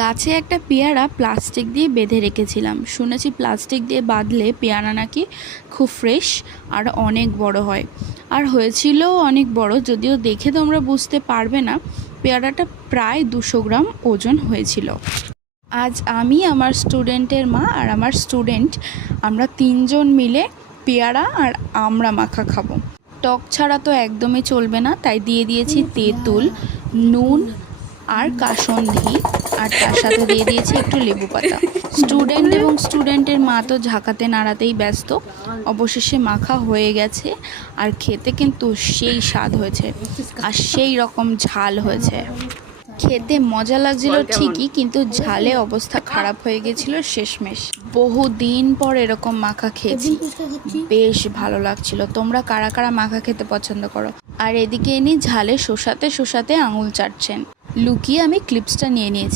গাছে একটা পেয়ারা প্লাস্টিক দিয়ে বেঁধে রেখেছিলাম। শুনেছি প্লাস্টিক দিয়ে বাঁধলে পেয়ারা নাকি খুব ফ্রেশ আর অনেক বড় হয়। আর হয়েছিল অনেক বড়, যদিও দেখে তোমরা বুঝতে পারবে না। পেয়ারাটা প্রায় 200 গ্রাম ওজন হয়েছিল। আজ আমি, আমার স্টুডেন্টের মা আর আমার স্টুডেন্ট, আমরা 3 জন মিলে পেয়ারা আর আমড়া মাখা খাবো। টক ছাড়া তো একদমই চলবে না, তাই দিয়ে দিয়েছি তেঁতুল, নুন আর কাসুন্দি, আর তার সাথে দিয়ে দিয়েছি একটু লেবু পাতা। স্টুডেন্ট এবং স্টুডেন্টের মা তো ঝাঁকাতে নাড়াতেই ব্যস্ত। অবশেষে মাখা হয়ে গেছে, আর খেতে কিন্তু সেই স্বাদ হয়েছে আর সেই রকম ঝাল হয়েছে। খেতে মজা লাগছিল ঠিকই, কিন্তু ঝালে অবস্থা খারাপ হয়ে গেছিল শেষমেশ। বহুদিন পর এরকম মাখা খেয়েছি, বেশ ভালো লাগছিল। তোমরা কারা কারা মাখা খেতে পছন্দ করো? আর এদিকে ইনি ঝালে শোষাতে শোষাতে আঙুল চাটছেন। লুকিয়ে আমি ক্লিপসটা নিয়ে নিয়েছি।